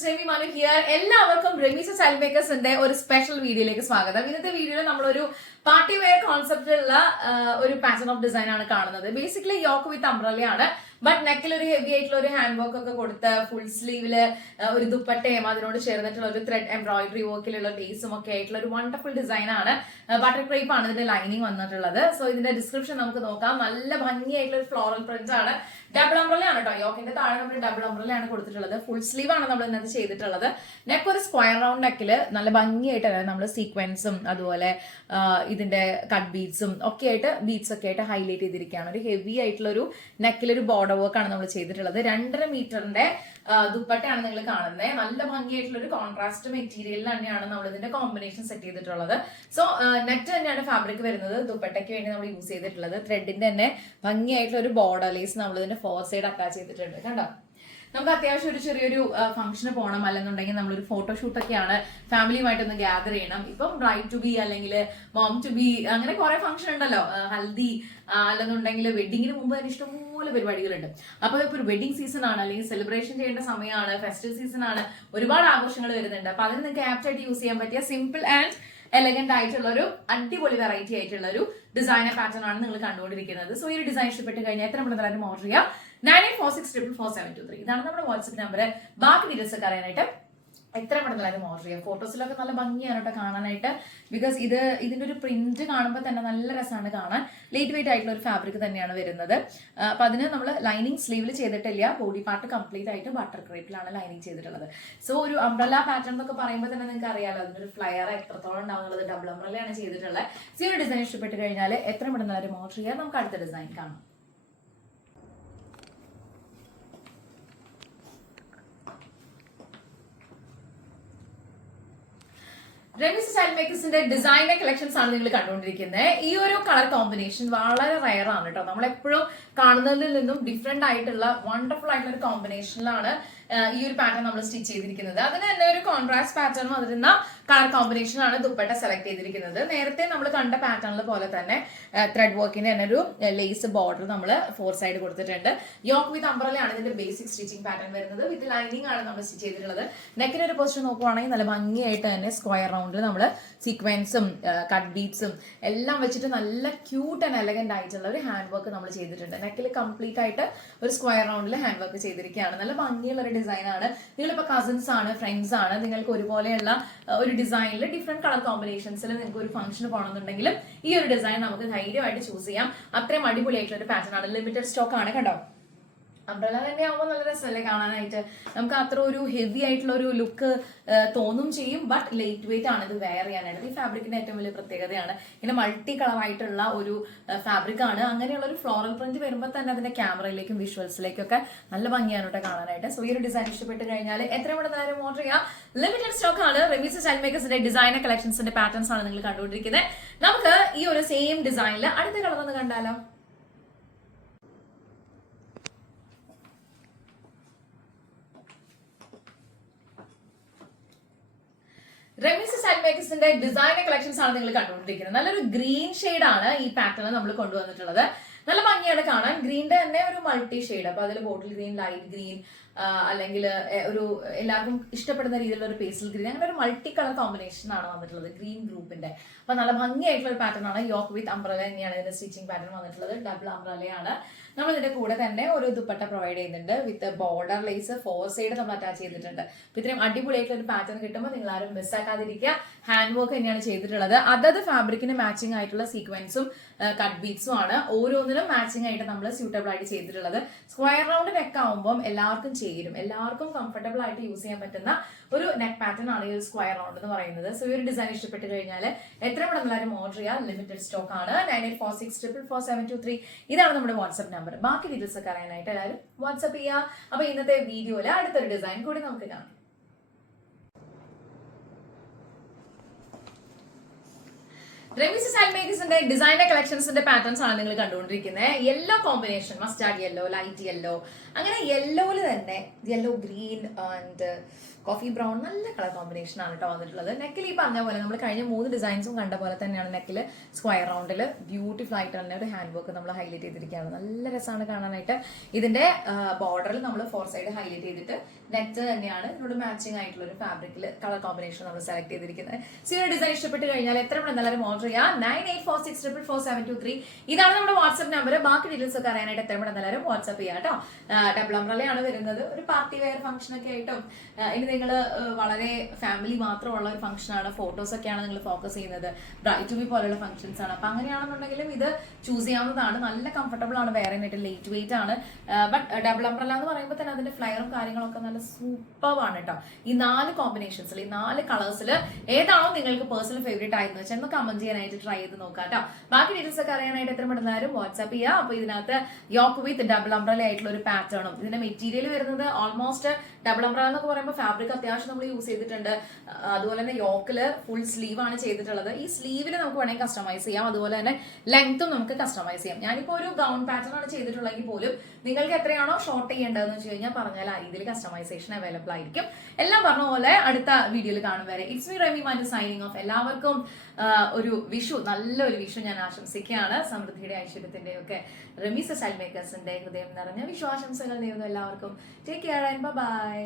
is Remi Manu here. എല്ലാവർക്കും Remees style മേക്കേഴ്സിന്റെ ഒരു special വീഡിയോയിലേക്ക് സ്വാഗതം. ഇന്നത്തെ വീഡിയോയിൽ നമ്മളൊരു പാർട്ടി വെയർ കോൺസെപ്റ്റിലുള്ള ഒരു പാറ്റേൺ ഓഫ് ഡിസൈൻ ആണ് കാണുന്നത്. ബേസിക്കലി യോക്ക് വിത്ത് അംബ്രല്ല ആണ്. ബട്ട് നെക്കിൽ ഒരു ഹെവി ആയിട്ടുള്ള ഒരു ഹാൻഡ് വർക്ക് ഒക്കെ കൊടുത്ത് ഫുൾ സ്ലീവില് ഒരു ദുപ്പട്ടയും അതിനോട് ചേർന്നിട്ടുള്ള ഒരു ത്രെഡ് എംബ്രോയിഡറി വർക്കിലുള്ള ലേസും ഒക്കെ ആയിട്ടുള്ള ഒരു വണ്ടർഫുൾ ഡിസൈൻ ആണ്. ബട്ടർ ക്രേപ്പ് ആണ് ഇതിന്റെ ലൈനിങ് വന്നിട്ടുള്ളത്. സോ ഇതിന്റെ ഡിസ്ക്രിപ്ഷൻ നമുക്ക് നോക്കാം. നല്ല ഭംഗിയായിട്ടുള്ള ഒരു ഫ്ലോറൽ പ്രിന്റ് ആണ്. ഡബിൾ അംബ്രല്ല ആണ് കേട്ടോ. യോക്കിന്റെ താഴെ നമ്മൾ ഡബിൾ അംബ്രല്ല ആണ് കൊടുത്തിട്ടുള്ളത്. ഫുൾ സ്ലീവ് ആണ് നമ്മൾ ഇന്നത്തെ ചെയ്തിട്ടുള്ളത്. നെക്ക് ഒരു സ്ക്വയർ റൗണ്ട് നെക്കില് നല്ല ഭംഗിയായിട്ട് നമ്മൾ സീക്വൻസും അതുപോലെ ഇതിന്റെ കട്ട് ബീഡ്സും ഒക്കെ ആയിട്ട് ബീഡ്സ് ഒക്കെ ആയിട്ട് ഹൈലൈറ്റ് ചെയ്തിരിക്കുകയാണ്. ഒരു ഹെവി ആയിട്ടുള്ള ഒരു നെക്കിലൊരു ബോർഡർ വർക്ക് ആണ് നമ്മൾ ചെയ്തിട്ടുള്ളത്. 2.5 മീറ്ററിന്റെ ദുപ്പട്ടയാണ് നിങ്ങൾ കാണുന്നത്. നല്ല ഭംഗിയായിട്ടുള്ള ഒരു കോൺട്രാസ്റ്റ് മെറ്റീരിയലിൽ തന്നെയാണ് നമ്മൾ ഇതിന്റെ കോമ്പിനേഷൻ സെറ്റ് ചെയ്തിട്ടുള്ളത്. സോ നെറ്റ് തന്നെയാണ് ഫാബ്രിക് വരുന്നത്. ദുപ്പട്ടയ്ക്ക് വേണ്ടി നമ്മൾ യൂസ് ചെയ്തിട്ടുള്ളത് ത്രെഡിന്റെ തന്നെ ഭംഗിയായിട്ടുള്ള ഒരു ബോർഡർ ലേസ് നമ്മൾ ഇതിന്റെ 4 സൈഡ് അറ്റാച്ച് ചെയ്തിട്ടുണ്ട്. കണ്ടോ, നമുക്ക് അത്യാവശ്യം ഒരു ചെറിയൊരു ഫംഗ്ഷന് പോകണം, അല്ലെന്നുണ്ടെങ്കിൽ നമ്മളൊരു ഫോട്ടോഷൂട്ടൊക്കെയാണ് ഫാമിലിയുമായിട്ടൊന്ന് ഗ്യാദർ ചെയ്യണം. ഇപ്പം ബ്രൈഡ് ടു ബി അല്ലെങ്കിൽ മോം ടു ബി അങ്ങനെ കുറെ ഫംഗ്ഷൻ ഉണ്ടല്ലോ. ഹൽദി അല്ലെന്നുണ്ടെങ്കിൽ വെഡിങ്ങിന് മുമ്പ് തന്നെ ഇഷ്ടംപോലെ പരിപാടികളുണ്ട്. അപ്പൊ ഇപ്പൊ ഒരു വെഡിങ് സീസൺ ആണ്, അല്ലെങ്കിൽ സെലിബ്രേഷൻ ചെയ്യേണ്ട സമയമാണ്, ഫെസ്റ്റിവൽ സീസൺ ആണ്, ഒരുപാട് ആഘോഷങ്ങൾ വരുന്നുണ്ട്. അപ്പൊ അതിന് നിങ്ങൾക്ക് ആപ്റ്റ് ആയിട്ട് യൂസ് ചെയ്യാൻ പറ്റിയ സിമ്പിൾ ആൻഡ് എലഗന്റ് ആയിട്ടുള്ള ഒരു അടിപൊളി വെറൈറ്റി ആയിട്ടുള്ള ഒരു ഡിസൈനർ പാറ്റേൺ ആണ് നിങ്ങൾ കണ്ടുകൊണ്ടിരിക്കുന്നത്. സോ ഈ ഒരു ഡിസൈൻ ഇഷ്ടപ്പെട്ട് കഴിഞ്ഞാൽ എത്ര പെട്ടെന്ന് ഓർഡർ ചെയ്യാം. 9846444723 ഇതാണ് നമ്മുടെ വാട്സ്ആപ്പ് നമ്പർ. ബാക്കി ഡീറ്റെയിൽസ് ഒക്കെ അറിയാനായിട്ട് എത്ര പെട്ടെന്ന് ഓർഡർ ചെയ്യാം. ഫോട്ടോസിലൊക്കെ നല്ല ഭംഗിയാണ് കേട്ടോ കാണാനായിട്ട്. ബിക്കോസ് ഇതിന്റെ ഒരു പ്രിന്റ് കാണുമ്പോൾ തന്നെ നല്ല രസമാണ് കാണാൻ. ലൈറ്റ് വെയിറ്റ് ആയിട്ടുള്ള ഒരു ഫാബ്രിക് തന്നെയാണ് വരുന്നത്. അപ്പൊ അതിന് നമ്മൾ ലൈനിങ് സ്ലീവിൽ ചെയ്തിട്ടില്ല. ബോഡി പാർട്ട് കംപ്ലീറ്റ് ആയിട്ട് ബട്ടർ ക്രേപ്പിലാണ് ലൈനിങ് ചെയ്തിട്ടുള്ളത്. സോ ഒരു അംബ്രല്ല പാറ്റേൺ എന്നൊക്കെ പറയുമ്പോൾ തന്നെ നിങ്ങൾക്ക് അറിയാലോ അതിന്റെ ഒരു ഫ്ലയർ എത്രത്തോളം ഉണ്ടാവുന്നത്. ഡബിൾ അംബ്രല്ലയാണ് ചെയ്തിട്ടുള്ളത്. സോ ഈ ഒരു ഡിസൈൻ ഇഷ്ടപ്പെട്ട് കഴിഞ്ഞാൽ എത്ര പെട്ടെന്ന് ഓർഡർ ചെയ്യാം. നമുക്ക് അടുത്ത ഡിസൈൻ കാണാം. റെമീസ് സ്റ്റൈൽ മേക്കേഴ്സിന്റെ ഡിസൈനർ കളക്ഷൻസ് ആണ് നിങ്ങൾ കണ്ടുകൊണ്ടിരിക്കുന്നത്. ഈ ഒരു കളർ കോമ്പിനേഷൻ വളരെ റയർ ആണ് കേട്ടോ. നമ്മളെപ്പോഴും കാണുന്നതിൽ നിന്നും ഡിഫറെന്റ് ആയിട്ടുള്ള വണ്ടർഫുൾ ആയിട്ടുള്ള ഒരു കോമ്പിനേഷനിലാണ് ഈ ഒരു പാറ്റേൺ നമ്മൾ സ്റ്റിച്ച് ചെയ്തിരിക്കുന്നത്. അതിന് തന്നെ ഒരു കോൺട്രാസ്റ്റ് പാറ്റേണും അതിരുന്ന കളർ കോമ്പിനേഷനാണ് ദുപ്പട്ട സെലക്ട് ചെയ്തിരിക്കുന്നത്. നേരത്തെ നമ്മൾ കണ്ട പാറ്റേണിൽ പോലെ തന്നെ ത്രെഡ് വർക്കിന്റെ തന്നെ ഒരു ലേസ് ബോർഡർ നമ്മൾ 4 സൈഡ് കൊടുത്തിട്ടുണ്ട്. യോക്ക് വിത്ത് അംബ്രല്ലയാണ് ഇതിന്റെ ബേസിക് സ്റ്റിച്ചിങ് പാറ്റേൺ വരുന്നത്. വിത്ത് ലൈനിങ് ആണ് നമ്മൾ സ്റ്റിച്ച് ചെയ്തിട്ടുള്ളത്. നെക്കിന്റെ ഒരു പൊസിഷൻ നോക്കുവാണെങ്കിൽ നല്ല ഭംഗിയായിട്ട് തന്നെ സ്ക്വയർ റൗണ്ടിൽ നമ്മൾ സീക്വൻസും കട്ട് ബീഡ്സും എല്ലാം വെച്ചിട്ട് നല്ല ക്യൂട്ട് ആൻഡ് എലഗന്റ് ആയിട്ടുള്ള ഒരു ഹാൻഡ് വർക്ക് നമ്മൾ ചെയ്തിട്ടുണ്ട്. നെക്കിൽ കംപ്ലീറ്റ് ആയിട്ട് ഒരു സ്ക്വയർ റൗണ്ടിൽ ഹാൻഡ് വർക്ക് ചെയ്തിരിക്കുകയാണ്. നല്ല ഭംഗിയുള്ള ഒരു ഡിസൈൻ ആണ്. നിങ്ങളിപ്പോ കസിൻസ് ആണ്, ഫ്രണ്ട്സ് ആണ്, നിങ്ങൾക്ക് ഒരുപോലെയുള്ള ഒരു ഡിസൈനിൽ ഡിഫറെന്റ് കളർ കോമ്പിനേഷൻസിൽ നിങ്ങൾക്ക് ഒരു ഫംഗ്ഷന് പോകണമെന്നുണ്ടെങ്കിലും ഈ ഒരു ഡിസൈൻ നമുക്ക് ധൈര്യമായിട്ട് ചൂസ് ചെയ്യാം. അത്രയും അടിപൊളിയായിട്ടുള്ള ഒരു പാറ്റേൺ ആണ്. ലിമിറ്റഡ് സ്റ്റോക്ക് ആണ്. കണ്ടോ, അംബ്രല്ല തന്നെ ആവുമ്പോൾ നല്ല രസമല്ലേ കാണാനായിട്ട്. നമുക്ക് അത്ര ഒരു ഹെവി ആയിട്ടുള്ള ഒരു ലുക്ക് തോന്നും ചെയ്യും. ബട്ട് ലൈറ്റ് വെയിറ്റ് ആണ് ഇത് വെയർ ചെയ്യാനായിട്ട്. ഈ ഫാബ്രിക്കിന്റെ ഏറ്റവും വലിയ പ്രത്യേകതയാണ് ഇങ്ങനെ മൾട്ടി കളർ ആയിട്ടുള്ള ഒരു ഫാബ്രിക് ആണ്. അങ്ങനെയുള്ള ഒരു ഫ്ലോറൽ പ്രിന്റ് വരുമ്പോൾ തന്നെ അതിന്റെ ക്യാമറയിലേക്കും വിഷ്വൽസിലേക്കും ഒക്കെ നല്ല ഭംഗിയാണ് കേട്ടോ കാണാനായിട്ട്. സോ ഈ ഒരു ഡിസൈൻ ഇഷ്ടപ്പെട്ട് കഴിഞ്ഞാൽ എത്ര പെട്ടെന്ന് ഓർഡർ ചെയ്യാം. ലിമിറ്റഡ് സ്റ്റോക്ക് ആണ്. റെമീസ് സ്റ്റൈൽ മേക്കേഴ്സിന്റെ ഡിസൈനർ കളക്ഷൻസിന്റെ പാറ്റേൺസ് ആണ് നിങ്ങൾ കണ്ടുകൊണ്ടിരിക്കുന്നത്. നമുക്ക് ഈ ഒരു സെയിം ഡിസൈനിൽ അടുത്ത കളർ ഒന്ന് കണ്ടാലോ. റെമീസ് സ്റ്റൈൽ മേക്കേഴ്സിന്റെ ഡിസൈനർ കളക്ഷൻസ് ആണ് നിങ്ങൾ കണ്ടുകൊണ്ടിരിക്കുന്നത്. നല്ലൊരു ഗ്രീൻ ഷെയ്ഡ് ആണ് ഈ പാറ്റേൺ നമ്മൾ കൊണ്ടുവന്നിട്ടുള്ളത്. നല്ല ഭംഗിയാണ് കാണാൻ. ഗ്രീനിന്റെ തന്നെ ഒരു മൾട്ടി ഷെയ്ഡ്. അപ്പൊ അതിൽ ബോട്ടിൽ ഗ്രീൻ, ലൈറ്റ് ഗ്രീൻ, അല്ലെങ്കിൽ ഒരു എല്ലാവർക്കും ഇഷ്ടപ്പെടുന്ന രീതിയിലുള്ള ഒരു പേസ്റ്റൽ ഗ്രീൻ, അങ്ങനെ ഒരു മൾട്ടി കളർ കോമ്പിനേഷൻ ആണ് വന്നിട്ടുള്ളത് ഗ്രീൻ ഗ്രൂപ്പിന്റെ. അപ്പൊ നല്ല ഭംഗിയായിട്ടുള്ള ഒരു പാറ്റേൺ ആണ്. യോക്ക് വിത്ത് അംബ്രല്ല തന്നെയാണ് ഇതിന്റെ സ്റ്റിച്ചിങ് പാറ്റേൺ വന്നിട്ടുള്ളത്. ഡബിൾ അംബ്രല്ലയാണ്. നമ്മൾ ഇതിന്റെ കൂടെ തന്നെ ഒരു ദുപ്പട്ട പ്രൊവൈഡ് ചെയ്യുന്നുണ്ട്. വിത്ത് ബോർഡർ ലേസ് 4 സൈഡ് നമ്മൾ അറ്റാച്ച് ചെയ്തിട്ടുണ്ട്. അപ്പൊ ഇത്രയും അടിപൊളിയായിട്ടുള്ള ഒരു പാറ്റേൺ കിട്ടുമ്പോൾ നിങ്ങൾ ആരും മിസ്സാക്കാതിരിക്കുക. ഹാൻഡ് വർക്ക് തന്നെയാണ് ചെയ്തിട്ടുള്ളത്. അതത് ഫാബ്രിക്കിന് മാച്ചിങ് ആയിട്ടുള്ള സീക്വൻസും കട്ട് ബീഡ്സും ആണ് ഓരോന്നിനും മാച്ചിങ് ആയിട്ട് നമ്മൾ സ്യൂട്ടബിൾ ആയിട്ട് ചെയ്തിട്ടുള്ളത്. സ്ക്വയർ റൗണ്ട് നെക്ക് ആവുമ്പോൾ എല്ലാവർക്കും ചേരും, എല്ലാവർക്കും കംഫർട്ടബിൾ ആയിട്ട് യൂസ് ചെയ്യാൻ പറ്റുന്ന ഒരു നെക്ക് പാറ്റേൺ ആണ് ഈ ഒരു സ്ക്വയർ റൗണ്ട് എന്ന് പറയുന്നത്. സോ ഈ ഒരു ഡിസൈൻ ഇഷ്ടപ്പെട്ട് കഴിഞ്ഞാൽ എത്ര പെട്ടെന്ന് ഓർഡർ ചെയ്യാം. ലിമിറ്റഡ് സ്റ്റോക്ക് ആണ്. 9846444723 ഇതാണ് നമ്മുടെ വാട്സ്ആപ്പ് നമ്പർ. ബാക്കി ഡീറ്റെയിൽസ് ഒക്കെ അറിയാനായിട്ട് എല്ലാവരും വാട്സ്ആപ്പ് ചെയ്യുക. അപ്പൊ ഇന്നത്തെ വീഡിയോയിൽ അടുത്തൊരു ഡിസൈൻ കൂടി നമുക്ക് കാണാം. റെമീസ് സ്റ്റൈൽ മേക്കേഴ്സിന്റെ ഡിസൈനർ കളക്ഷൻസിന്റെ പാറ്റേൺസ് ആണ് നിങ്ങൾ കണ്ടുകൊണ്ടിരിക്കുന്നത്. Yellow combination, mustard yellow, light yellow, അങ്ങനെ യെല്ലോയില് തന്നെ yellow, green and coffee brown, നല്ല കളർ കോമ്പിനേഷൻ ആണ് കേട്ടോ വന്നിട്ടുള്ളത്. നെക്കിൽ ഈ പറഞ്ഞ പോലെ നമ്മൾ കഴിഞ്ഞ 3 ഡിസൈൻസും കണ്ട പോലെ തന്നെയാണ് നെക്കിൽ സ്ക്വയർ റൗണ്ടിൽ ബ്യൂട്ടിഫുൾ ആയിട്ട് തന്നെ ഒരു ഹാൻഡ് വർക്ക് നമ്മൾ ഹൈലൈറ്റ് ചെയ്തിരിക്കുകയാണ്. നല്ല രസമാണ് കാണാനായിട്ട്. ഇതിന്റെ ബോർഡറിൽ നമ്മൾ 4 സൈഡ് ഹൈലൈറ്റ് ചെയ്തിട്ട് നെറ്റ് തന്നെയാണ് ഇതിനോട് മാച്ചിങ് ആയിട്ടുള്ള ഒരു ഫാബ്രിക്കിൽ കളർ കോമ്പിനേഷൻ നമ്മൾ സെലക്ട് ചെയ്തിരിക്കുന്നത്. സോ ഈ ഡിസൈൻ ഇഷ്ടപ്പെട്ട് കഴിഞ്ഞാൽ എത്ര എല്ലാവരും ഓർഡർ ചെയ്യാം. 9846444723 ഇതാണ് നമ്മുടെ വാട്സ്ആപ്പ് നമ്പർ. ബാക്കി ഡീറ്റെയിൽസ് ഒക്കെ അറിയാനായിട്ട് എത്ര എല്ലാവരും വാട്സ്ആപ്പ് ചെയ്യാം കേട്ടോ. ഡബിൾ അംബ്രലയാണ് വരുന്നത്. ഒരു പാർട്ടി വെയർ ഫംഗ്ഷൻ ഒക്കെ ആയിട്ടും ഇനി നിങ്ങൾ വളരെ ഫാമിലി മാത്രമുള്ള ഒരു ഫംഗ്ഷൻ ആണ്, ഫോട്ടോസ് ഒക്കെയാണ് നിങ്ങൾ ഫോക്കസ് ചെയ്യുന്നത്, ബ്രൈറ്റ് ടു ബി പോലെയുള്ള ഫംഗ്ഷൻസ് ആണ്, അപ്പൊ അങ്ങനെയാണെന്നുണ്ടെങ്കിലും ഇത് ചൂസ് ചെയ്യാവുന്നതാണ്. നല്ല കംഫർട്ടബിൾ ആണ്, വെയർ ചെയ്യാനായിട്ട് ലൈറ്റ് വെയിറ്റ് ആണ്. ബട്ട് ഡബിൾ അംബ്രല എന്ന് പറയുമ്പോൾ തന്നെ അതിന്റെ ഫ്ലയറും കാര്യങ്ങളൊക്കെ നല്ല സൂപ്പർ ആണ് കേട്ടോ. ഈ 4 കോമ്പിനേഷൻസിൽ, ഈ 4 കളേഴ്സിൽ ഏതാണോ നിങ്ങൾക്ക് പേഴ്സണൽ ഫേവറേറ്റ് ആയെന്ന് വെച്ചാൽ ഒന്ന് കമന്റ് ചെയ്യാനായിട്ട് ട്രൈ ചെയ്ത് നോക്കാം കേട്ടോ. ബാക്കി ഡീറ്റെയിൽസ് ഒക്കെ അറിയാനായിട്ട് എത്ര പെട്ടെന്നാലും വാട്സ്ആപ്പ് ചെയ്യാം. അപ്പൊ ഇതിനകത്ത് യോക്ക് വിത്ത് ഡബിൾ അംബ്രല ആയിട്ടുള്ള ഒരു പാറ്റേണും, ഇതിന്റെ മെറ്റീരിയൽ വരുന്നത് ഓൾമോസ്റ്റ് ഡബിൾ അംബ്രല എന്നൊക്കെ പറയുമ്പോൾ ഫാബ്രിക് അത്യാവശ്യം നമ്മൾ യൂസ് ചെയ്തിട്ടുണ്ട്. അതുപോലെ തന്നെ യോക്കില് ഫുൾ സ്ലീവ് ആണ് ചെയ്തിട്ടുള്ളത്. ഈ സ്ലീവില് നമുക്ക് വേണമെങ്കിൽ കസ്റ്റമൈസ് ചെയ്യാം, അതുപോലെ തന്നെ ലെങ്ത്തും നമുക്ക് കസ്റ്റമൈസ് ചെയ്യാം. ഞാനിപ്പോ ഒരു ഗൗൺ പാറ്റേൺ ആണ് ചെയ്തിട്ടുള്ളെങ്കിൽ പോലും നിങ്ങൾക്ക് എത്രയാണോ ഷോർട്ട് ചെയ്യേണ്ടതെന്ന് വെച്ച് കഴിഞ്ഞാൽ പറഞ്ഞാൽ ആ രീതിയിൽ കസ്റ്റമൈസേഷൻ അവൈലബിൾ ആയിരിക്കും. എല്ലാം പറഞ്ഞ പോലെ അടുത്ത വീഡിയോയിൽ കാണും വരെ it's me Remi Mandu signing off. എല്ലാവർക്കും ഒരു വിഷു, നല്ലൊരു വിഷു ഞാൻ ആശംസിക്കുകയാണ്. സമൃദ്ധിയുടെ ഐശ്വര്യത്തിന്റെ ഒക്കെ റെമീസ് സ്റ്റൈൽ മേക്കേഴ്സിന്റെ ഹൃദയം നിറഞ്ഞ വിഷു ആശംസകൾ നേരുന്നു എല്ലാവർക്കും. Take care and by.